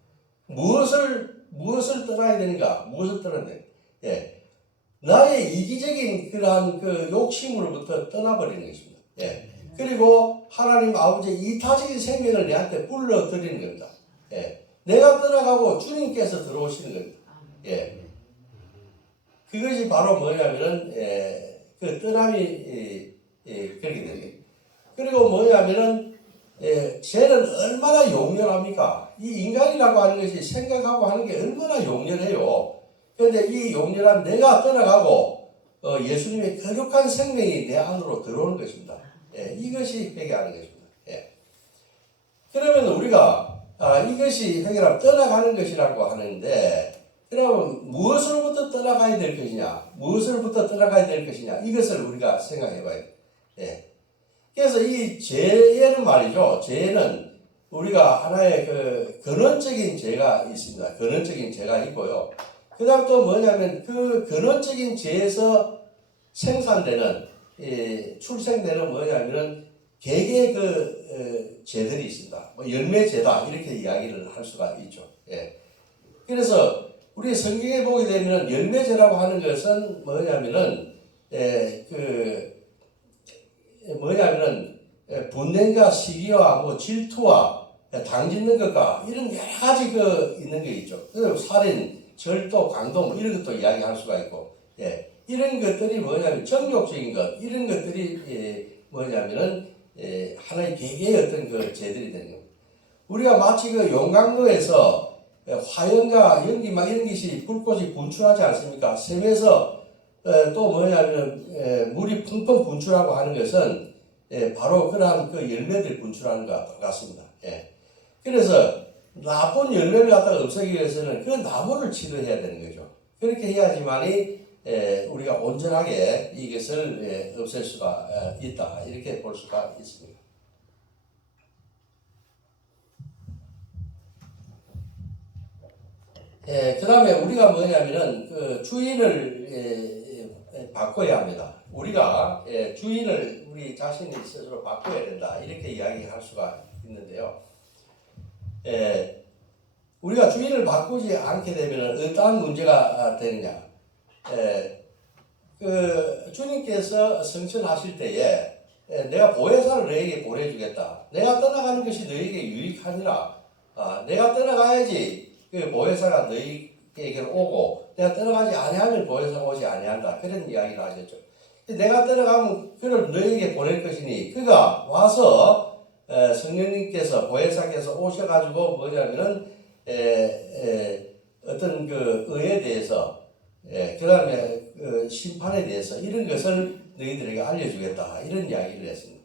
무엇을 떠나야 되는가? 무엇을 떠나야 되는가? 나의 이기적인 그러한 욕심으로부터 떠나버리는 것입니다. 그리고 하나님 아버지의 이타적인 생명을 내한테 불러들이는 겁니다. 내가 떠나가고 주님께서 들어오시는 겁니다. 그것이 바로 뭐냐면은 그 떠남이 그렇게 되는 거예요. 그리고 뭐냐면은 죄는 얼마나 용렬합니까? 이 인간이라고 하는 것이 생각하고 하는 게 얼마나 용렬해요. 그런데 이 용렬한 내가 떠나가고 예수님의 거룩한 생명이 내 안으로 들어오는 것입니다. 예, 이것이 회개하는 것입니다. 예. 그러면 우리가 이것이 회개라 떠나가는 것이라고 하는데, 그러면 무엇으로부터 떠나가야 될 것이냐, 무엇으로부터 떠나가야 될 것이냐, 이것을 우리가 생각해 봐야 돼요. 예. 그래서 이 죄는 말이죠. 죄는 우리가 하나의 그 근원적인 죄가 있습니다. 근원적인 죄가 있고요. 그 다음 또 뭐냐면 그 근원적인 죄에서 생산되는, 출생되는 뭐냐면은 개개의 죄들이 있습니다. 뭐 열매죄다 이렇게 이야기를 할 수가 있죠. 예. 그래서 우리 성경에 보게 되면 열매죄라고 하는 것은 뭐냐면은 분냄과 시기와 뭐 질투와 당짓는 것과 이런 여러 가지 있는 게 있죠. 살인, 절도, 강도 뭐 이런 것도 이야기할 수가 있고, 예. 이런 것들이 뭐냐면 정욕적인 것, 이런 것들이 뭐냐면은 하나의 개개의 어떤 죄들이 되는 겁니다. 우리가 마치 용광로에서 화염과 연기 막 이런 것이 불꽃이 분출하지 않습니까? 샘에서 또 뭐냐면 물이 펑펑 분출하고 하는 것은 바로 그러한 열매들 분출하는 것 같습니다. 예. 그래서 나쁜 열매를 갖다가 없애기 위해서는 그 나무를 치료해야 되는 거죠. 그렇게 해야지만이 우리가 온전하게 이것을 없앨 수가 있다, 이렇게 볼 수가 있습니다. 그 다음에 우리가 뭐냐면은 주인을 바꿔야 합니다. 우리가 주인을 우리 자신이 스스로 바꿔야 된다, 이렇게 이야기할 수가 있는데요. 우리가 주인을 바꾸지 않게 되면 어떠한 문제가 되느냐? 주님께서 성천하실 때에 내가 보혜사를 너에게 보내주겠다. 내가 떠나가는 것이 너에게 유익하니라. 내가 떠나가야지 그 보혜사가 너에게 오고, 내가 떠나가지 아니하면 보혜사가 오지 아니한다. 그런 이야기를 하셨죠. 내가 떠나가면 그를 너에게 보낼 것이니 그가 와서 성령님께서, 보혜사께서 오셔가지고 뭐냐면은 어떤 의에 대해서, 그 다음에 심판에 대해서 이런 것을 너희들에게 알려주겠다, 이런 이야기를 했습니다.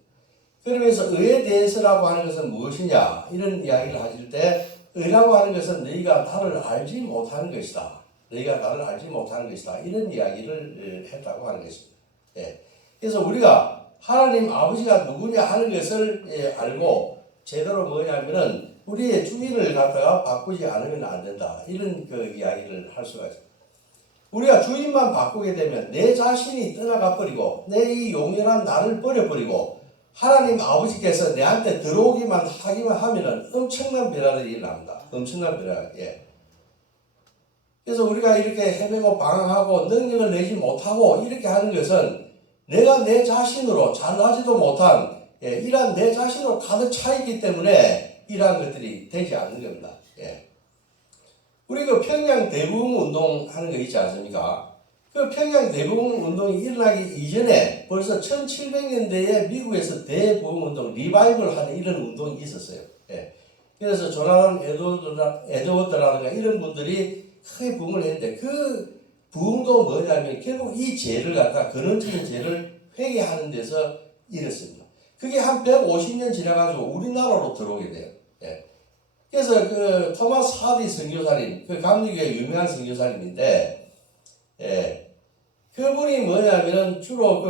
그러면서 의에 대해서라고 하는 것은 무엇이냐, 이런 이야기를 하실 때, 의라고 하는 것은 너희가 나를 알지 못하는 것이다. 너희가 나를 알지 못하는 것이다, 이런 이야기를 했다고 하는 것입니다. 예. 그래서 우리가 하나님 아버지가 누구냐 하는 것을 알고 제대로 뭐냐면은 우리의 주인을 갖다가 바꾸지 않으면 안 된다, 이런 이야기를 할 수가 있습니다. 우리가 주인만 바꾸게 되면 내 자신이 떠나가 버리고 내 이 용연한 나를 버려버리고 하나님 아버지께서 내한테 들어오기만 하기만 하면은 엄청난 변화들이 일어납니다. 엄청난 변화. 예. 그래서 우리가 이렇게 헤매고 방황하고 능력을 내지 못하고 이렇게 하는 것은 내가 내 자신으로 잘나지도 못한 이러한 내 자신으로 가득 차 있기 때문에 이러한 것들이 되지 않는 겁니다. 예. 우리 평양 대부흥 운동 하는 거 있지 않습니까? 평양 대부흥 운동이 일어나기 이전에 벌써 1700년대에 미국에서 대부흥 운동, 리바이벌 하는 이런 운동이 있었어요. 예. 그래서 조나단 에드워드라든가 이런 분들이 크게 부흥을 했는데, 그 부흥도 뭐냐면 결국 이 죄를 갖다, 근원적인 죄를 회개하는 데서 일었습니다. 그게 한 150년 지나가지고 우리나라로 들어오게 돼요. 예. 그래서 토마스 하디 선교사님, 감리교회 유명한 선교사님인데, 그분이 뭐냐면은 주로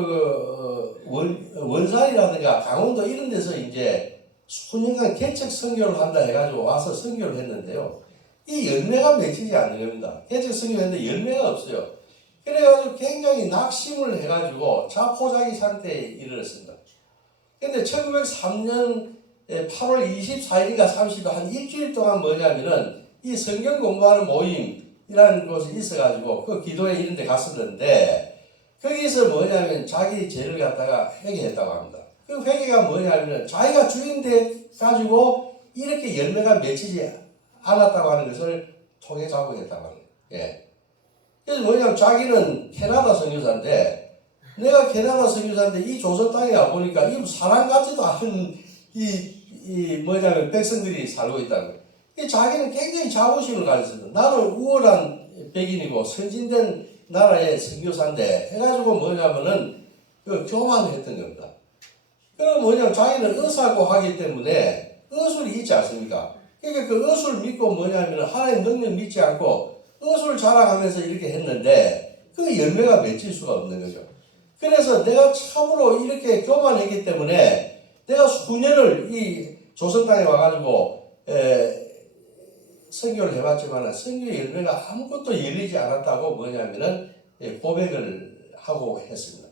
원산이라든가 강원도 이런 데서 이제 수년간 개척 선교를 한다 해가지고 와서 선교를 했는데요. 이 열매가 맺히지 않는 겁니다. 개척 선교를 했는데 열매가 없어요. 그래가지고 굉장히 낙심을 해가지고 자포자기 상태에 이르렀습니다. 근데 1903년 8월 24일인가 30일 한 일주일 동안 뭐냐면은 이 성경 공부하는 모임이라는 곳에 있어가지고 그 기도회 이런 데 갔었는데, 거기서 뭐냐면 자기 죄를 갖다가 회개했다고 합니다. 그 회개가 뭐냐면 자기가 주인 돼 가지고 이렇게 열매가 맺히지 않았다고 하는 것을 통해 자복했다고 합니다. 예. 그래서 뭐냐면 자기는 캐나다 선교사인데, 내가 캐나다 선교사인데 이 조선 땅에 와보니까 이 사람 같지도 않은 뭐냐면 백성들이 살고 있다는 거예요. 자기는 굉장히 자부심을 가졌습니다. 나는 우월한 백인이고 선진된 나라의 선교사인데 해가지고 뭐냐면은 그 교만했던 겁니다. 그럼 뭐냐면 자기는 의사고 하기 때문에 의술이 있지 않습니까? 그러니까 그 의술 믿고 뭐냐면 하나님 능력 믿지 않고 의술 자랑하면서 이렇게 했는데 그 열매가 맺힐 수가 없는 거죠. 그래서 내가 참으로 이렇게 교만했기 때문에 내가 수년을 이 조선 땅에 와가지고 선교를 해봤지만 선교 열매가 아무것도 열리지 않았다고 뭐냐면은 고백을 하고 했습니다.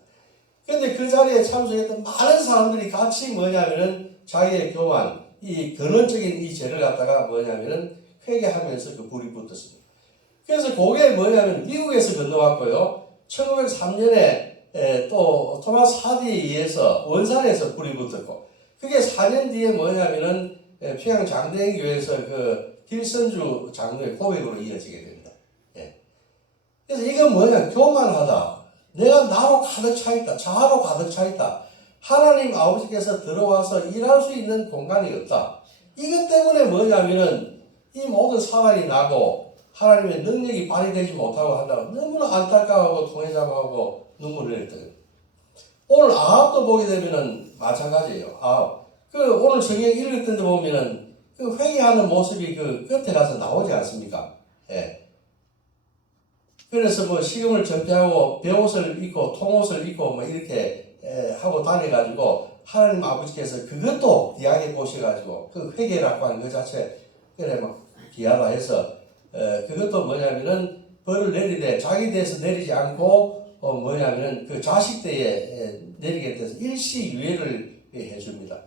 근데 그 자리에 참석했던 많은 사람들이 같이 뭐냐면은 자기의 교만, 이 근원적인 이 죄를 갖다가 뭐냐면은 회개하면서 그 불이 붙었습니다. 그래서 그게 뭐냐면 미국에서 건너왔고요. 1903년에 또 토마스 하디에 의해서 원산에서 불이 붙었고, 그게 4년 뒤에 뭐냐면은 평양 장대인 교회에서 그 길선주 장로의 고백으로 이어지게 됩니다. 예. 그래서 이건 뭐냐, 교만하다. 내가 나로 가득 차 있다. 자아로 가득 차 있다. 하나님 아버지께서 들어와서 일할 수 있는 공간이 없다. 이것 때문에 뭐냐면은 이 모든 사단이 나고 하나님의 능력이 발휘되지 못하고 한다고 너무나 안타까워하고 통회잡하고 눈물을 흘렸던 거예요. 오늘 아합도 보게 되면은 마찬가지예요. 아합. 그 오늘 성경 읽을 때 보면은 그 회개하는 모습이 그 끝에 가서 나오지 않습니까? 예. 그래서 뭐 식음을 전폐하고 베옷을 입고 통옷을 입고 뭐 이렇게 하고 다녀가지고 하나님 아버지께서 그것도 귀하게 보셔가지고 그 회개라고 하는 것 자체 그래 막 귀하다 해서 그것도 뭐냐면은 벌을 내리되 자기 대해서 내리지 않고 뭐냐면은 그 자식 때에 내리게 돼서 일시유예를 해줍니다.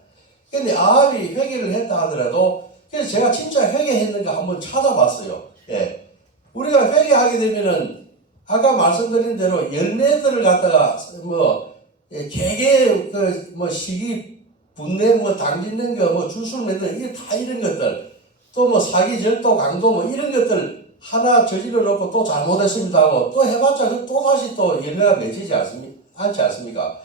근데 아합이 회개를 했다 하더라도 그래서 제가 진짜 회개했는가 한번 찾아봤어요. 예. 우리가 회개하게 되면은 아까 말씀드린 대로 열매들을 갖다가 뭐 개개 그 뭐 시기 분내 뭐 당짓는 거 뭐 주술 맺는 이게 다 이런 것들 또 뭐 사기 절도 강도 뭐 이런 것들 하나 저질러 놓고 또 잘못했습니다 하고 또 해봤자 또 다시 또 열매가 맺히지 않지 않습니까?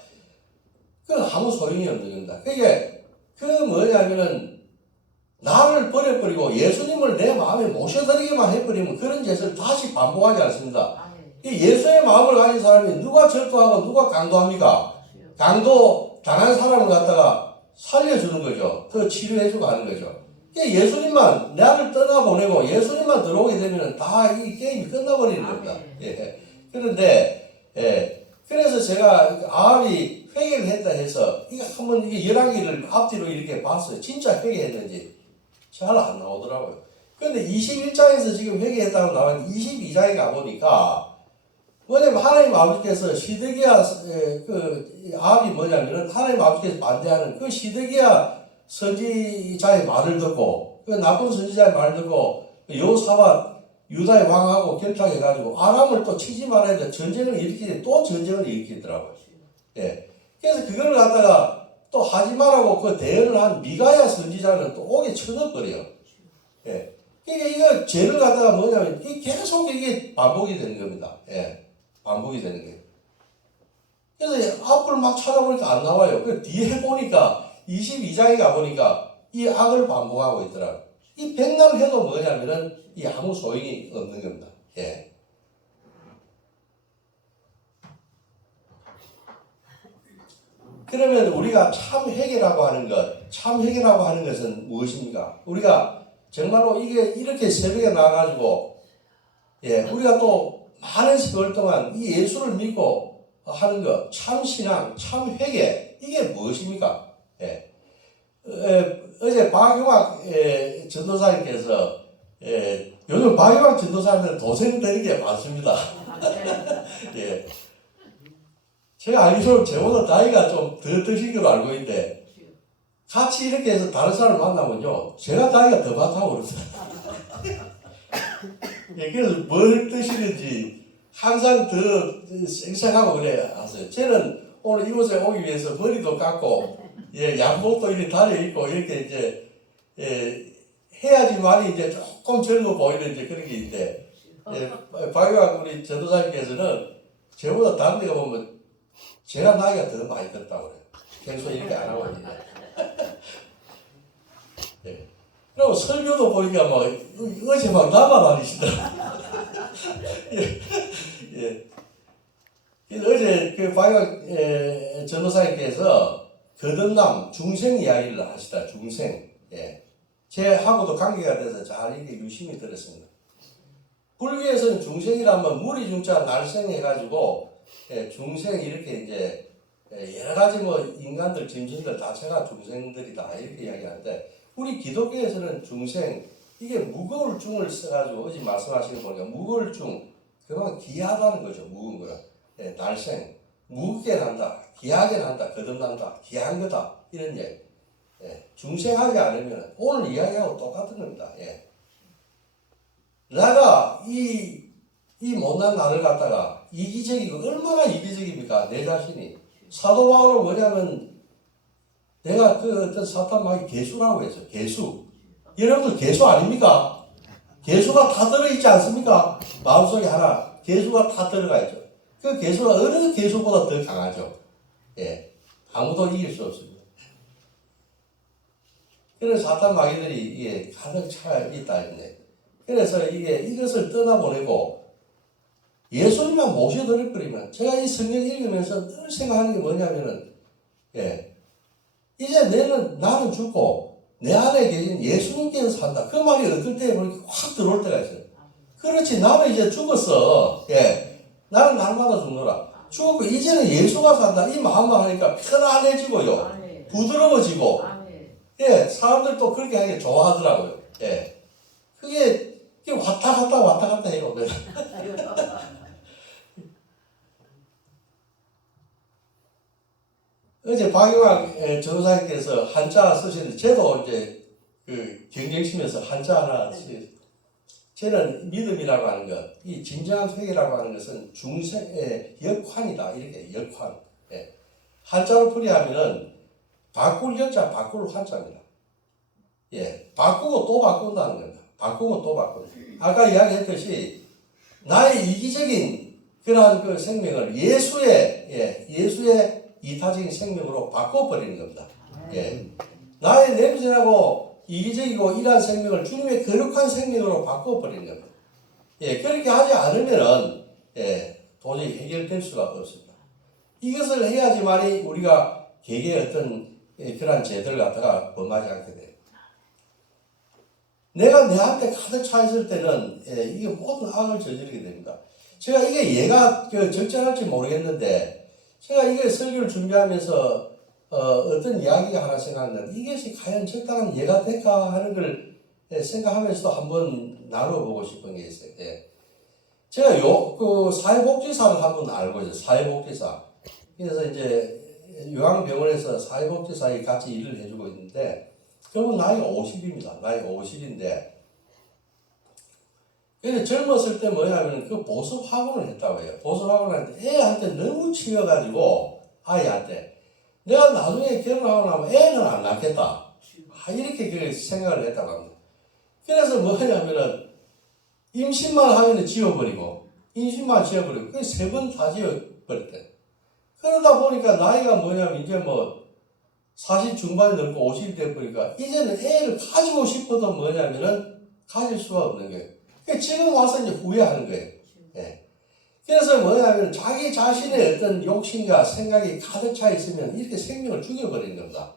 그건 아무 소용이 없는 겁니다. 그게 그 뭐냐면은 나를 버려버리고 예수님을 내 마음에 모셔드리기만 해버리면 그런 짓을 다시 반복하지 않습니다. 이 예수의 마음을 가진 사람이 누가 절도하고 누가 강도합니까? 강도 당한 사람을 갖다가 살려주는 거죠. 더 치료해주고 하는 거죠. 예수님만 나를 떠나보내고 예수님만 들어오게 되면 다 이 게임이 끝나버리는 겁니다. 예. 그런데 그래서 제가 아합이 회개를 했다 해서 이거 한번 이게 열왕기를 앞뒤로 이렇게 봤어요. 진짜 회개했는지 잘 안 나오더라고요. 그런데 21장에서 지금 회개했다고 나왔는데 22장에 가보니까 뭐냐면 하나님 아버지께서 시드기야 그 아합이 뭐냐면은 하나님 아버지께서 반대하는 그 시드기야 선지자의 말을 듣고 그 나쁜 선지자의 말을 듣고 여호사밧 유다의 왕하고 결탁해가지고 아람을 또 치지 말아야 돼 전쟁을 일으키지 또 전쟁을 일으키더라고요. 예. 그래서 그걸 갖다가 또 하지 말라고 그 대언을 한 미가야 선지자는 또 옥에 쳐넣어버려요. 예. 그러니까 이거 죄를 갖다가 뭐냐면 계속 이게 반복이 되는 겁니다. 예. 반복이 되는 거예요. 그래서 앞을 막 찾아보니까 안 나와요. 그 뒤에 보니까 22장에 가보니까 이 악을 반복하고 있더라고요. 이 백날 해도 뭐냐면은 이 아무 소용이 없는 겁니다. 예. 그러면 우리가 참 회개라고 하는 것, 참 회개라고 하는 것은 무엇입니까? 우리가 정말로 이게 이렇게 새벽에 나가지고, 예, 우리가 또 많은 세월 동안 이 예수를 믿고 하는 것, 참 신앙, 참 회개, 이게 무엇입니까? 예. 어제 박용학 전도사님께서 요즘 박용학 전도사님들 도생되는 게 많습니다. 예. 제가 알기로는 저보다 나이가 좀 더 드신 걸로 알고 있는데 같이 이렇게 해서 다른 사람을 만나면요 제가 나이가 더 많다고 그럽니다. 예, 그래서 뭘 드시는지 항상 더 생생하고 그래 하세요. 저는 오늘 이곳에 오기 위해서 머리도 깎고 예, 양복도 이렇게 달려있고 이렇게 이제 해야지만이 이제 조금 젊어 보이는 이제 그런 게 있는데 박유학 우리 전도사님께서는 저보다 다른 데가 보면 제가 나이가 더 많이 컸다고 그래요. 평소에 이렇게 안 하고 있는데. 네. 그리고 설교도 보니까 막 어제 막 날아다니시더라고요. 예. 어제 그 방역 전도사님께서 거듭남 중생 이야기를 하시다. 중생. 예. 제하고도 관계가 돼서 잘 이게 유심히 들었습니다. 불교에서는 중생이라면 무리 중자 날생 해가지고 중생 이렇게 이제 여러 가지 뭐 인간들 짐승들 자체가 중생들이다 이렇게 이야기하는데 우리 기독교에서는 중생 이게 무거울 중을 써가지고 어제 말씀하시는 거 보니까 무거울 중 그만 귀하다는 거죠. 무거운 거는 날생 무겁게 난다 귀하게 난다 거듭난다 귀한 거다 이런 얘기. 중생하지 않으면 오늘 이야기하고 똑같은 겁니다. 내가 이 못난 나를 갖다가 이기적이고 얼마나 이기적입니까? 내 자신이. 사도 바울은 뭐냐면 내가 그 어떤 사탄 마귀 개수라고 했어요. 개수. 여러분들 개수 아닙니까? 개수가 다 들어있지 않습니까? 마음속에 하나 개수가 다 들어가 있죠. 그 개수가 어느 개수보다 더 강하죠. 아무도 이길 수 없습니다. 그래서 사탄 마귀들이 이게 가득 차 있다 했네. 그래서 이것을 떠나보내고 예수님만 모셔드릴 거리면 제가 이 성경 읽으면서 늘 생각하는 게 뭐냐면은 이제 나는 죽고 내 안에 계신 예수님께서 산다. 그 말이 어떨 때 보니까 확 들어올 때가 있어요. 그렇지 나는 이제 죽었어. 나는 날마다 죽노라. 죽었고 이제는 예수가 산다. 이 마음만 하니까 편안해지고요. 부드러워지고 사람들 또 그렇게 하는 게 좋아하더라고요. 그게 왔다 갔다 해요. 어제 박영학 전도사님께서 한자 쓰시는데 저도 이제 그 경쟁심에서 한자 하나 쓰셨어요. 저는 믿음이라고 하는 것, 이 진정한 회개라고 하는 것은 중생의 역환이다. 이렇게 역환. 한자로 풀이하면은 바꿀 역자, 바꿀 환자입니다. 바꾸고 또 바꾼다는 겁니다. 바꾸고 또 바꾼다. 아까 이야기했듯이 나의 이기적인 그러한 그 생명을 예수의 이타적인 생명으로 바꿔버리는 겁니다. 나의 냄새나고 이기적이고 이러한 생명을 주님의 거룩한 생명으로 바꿔버리는 겁니다. 그렇게 하지 않으면은 도저히 해결될 수가 없습니다. 이것을 해야지만이 우리가 개개의 어떤 그러한 죄들을 갖다가 범하지 않게 돼요. 내가 내한테 가득 차 있을 때는 이게 모든 악을 저지르게 됩니다. 제가 이게 예가 적절할지 모르겠는데 제가 이게 설교를 준비하면서 어떤 이야기가 하나 생각났는데 이것이 과연 적당한 예가 될까 하는 걸 생각하면서도 한번 나눠보고 싶은 게 있어요. 제가 그 사회복지사를 한번 알고 있어요. 사회복지사. 그래서 이제 요양병원에서 사회복지사에 같이 일을 해주고 있는데 그분 나이가 50입니다. 나이가 50인데 그래서 젊었을 때 뭐냐면 그 보습학원을 했다고 해요. 보습학원을 했는데 애한테 너무 치여가지고 아이한테 내가 나중에 결혼하고 나면 애는 안 낳겠다. 이렇게 그 생각을 했다고 합니다. 그래서 뭐냐면은 임신만 하면 지워버리고 임신만 지워버리고 그 3번 다 지워버렸대. 그러다 보니까 나이가 뭐냐면 이제 뭐 40 중반이 넘고 50이 돼버리니까 이제는 애를 가지고 싶어도 뭐냐면은 가질 수가 없는 거예요. 지금 와서 이제 후회하는 거예요. 그래서 뭐냐면 자기 자신의 어떤 욕심과 생각이 가득 차 있으면 이렇게 생명을 죽여버리는 겁니다.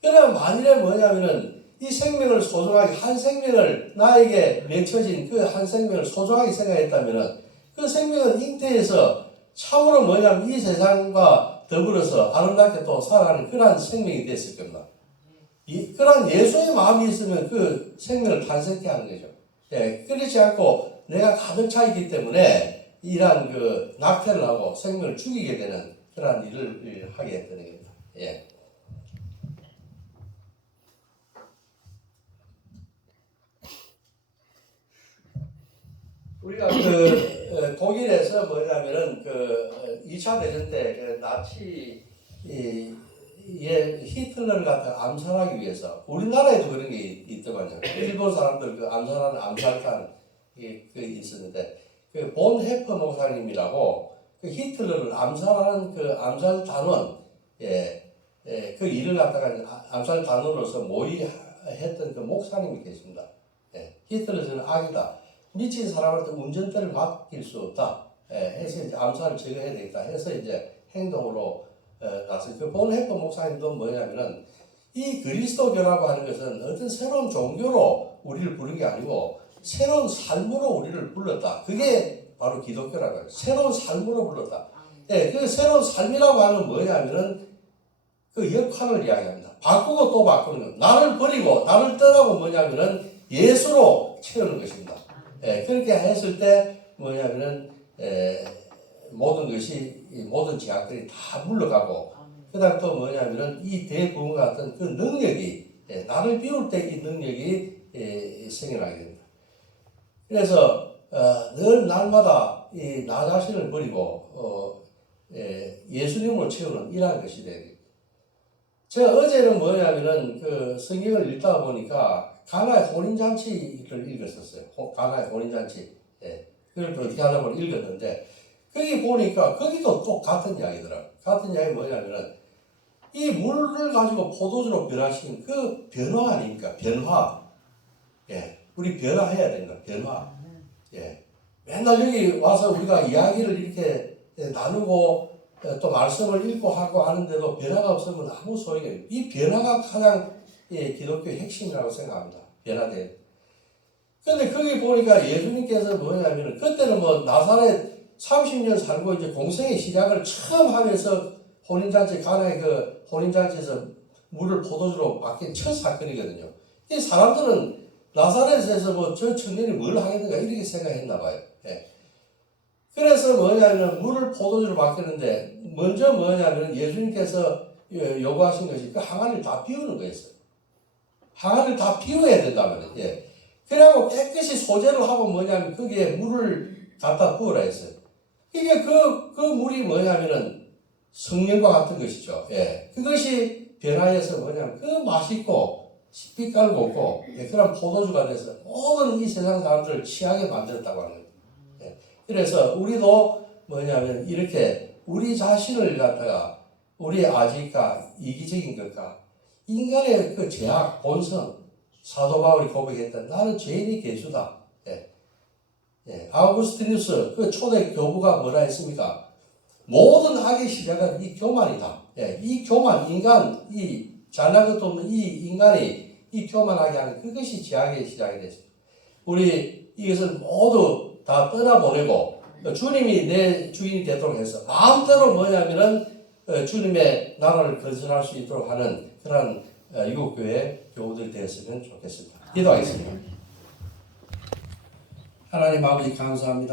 그러면 만일에 뭐냐면은 이 생명을 소중하게 한 생명을 나에게 맺혀진 그 한 생명을 소중하게 생각했다면은 그 생명은 잉태해서 참으로 뭐냐면 이 세상과 더불어서 아름답게 또 살아가는 그러한 생명이 됐을 겁니다. 그러한 예수의 마음이 있으면 그 생명을 탄생케 하는 거죠. 그렇지 않고 내가 가득 차 있기 때문에 이러한 그 낙태를 하고 생명을 죽이게 되는 그러한 일을 하게 되는 겁니다. 우리가 그 독일에서 뭐냐면은 그 2차 대전 때 그 나치 히틀러를 갖다 암살하기 위해서 우리나라에도 그런 게 있더만요. 일본 사람들 그 암살하는 암살단 그 있었는데 그 본 헤퍼 목사님이라고 그 히틀러를 암살하는 그 암살 단원 그 일을 갖다가 암살 단원으로서 모의했던 그 목사님이 계십니다. 히틀러 저는 악이다. 미친 사람한테 운전대를 맡길 수 없다. 해서 이제 암살을 제거해야 되겠다 해서 이제 행동으로 나서 그 본해퍼 목사님도 뭐냐면은 이 그리스도교라고 하는 것은 어떤 새로운 종교로 우리를 부른 게 아니고 새로운 삶으로 우리를 불렀다. 그게 바로 기독교라고 해요. 새로운 삶으로 불렀다. 그 새로운 삶이라고 하는 뭐냐면은 그 역할을 이야기합니다. 바꾸고 또 바꾸는 것. 나를 버리고 나를 떠나고 뭐냐면은 예수로 채우는 것입니다. 그렇게 했을 때 뭐냐면은 모든 것이 모든 제약들이 다 물러가고 그다음 또 뭐냐면은 이 대부흥 같은 그 능력이 나를 비울 때 이 능력이 생겨나게 됩니다. 그래서 늘 날마다 이 나 자신을 버리고 예수님으로 채우는 이러한 것이 되겠습니다. 제가 어제는 뭐냐면은 그 성경을 읽다 보니까 가나의 혼인잔치를 읽었었어요. 가나의 혼인잔치. 그걸 또 어떻게 하려고 읽었는데 거기 보니까 거기도 또 같은 이야기더라고요. 같은 이야기 뭐냐면은 이 물을 가지고 포도주로 변화시킨 그 변화 아닙니까? 변화. 우리 변화해야 된다. 변화. 맨날 여기 와서 우리가 이야기를 이렇게 나누고 또 말씀을 읽고 하고 하는데도 변화가 없으면 아무 소용이 없어요. 이 변화가 가장 기독교의 핵심이라고 생각합니다. 변화돼. 근데 거기 보니까 예수님께서 뭐냐면 그때는 뭐 나사렛 30년 살고 이제 공생의 시작을 처음 하면서 혼인잔치 가나의 그 혼인잔치에서 물을 포도주로 바뀐 첫 사건이거든요. 이 사람들은 나사렛에서 뭐 저 청년이 뭘 하겠는가 이렇게 생각했나 봐요. 그래서 뭐냐면 물을 포도주로 바뀌는데 먼저 뭐냐면 예수님께서 요구하신 것이 그 항아리를 다 비우는 거였어요. 항아리를 다 비워야 된다면 그래고 깨끗이 소재를 하고 뭐냐면 거기에 물을 갖다 부으라 했어요. 이게 그 물이 뭐냐면은 성령과 같은 것이죠. 그것이 변화해서 뭐냐면 그 맛있고 빛깔 곱고 그런 포도주가 돼서 모든 이 세상 사람들을 취하게 만들었다고 하는 거예요. 그래서 우리도 뭐냐면 이렇게 우리 자신을 갖다가 우리의 아직과 이기적인 것과 인간의 그 죄악, 본성, 사도 바울이 고백했던 나는 죄인이 개수다. 아우구스티누스 그 초대 교부가 뭐라 했습니까? 모든 악의 시작은 이 교만이다. 이 교만, 인간, 이 잘난 것도 없는 이 인간이 이 교만하게 하는 그것이 죄악의 시작이 됐습니다. 우리 이것을 모두 다 떠나보내고 주님이 내 주인이 되도록 해서 마음대로 뭐냐면은 주님의 나라를 건설할 수 있도록 하는 그런 이국교회 교우들이 되었으면 좋겠습니다. 기도하겠습니다. 하나님 아버지 감사합니다.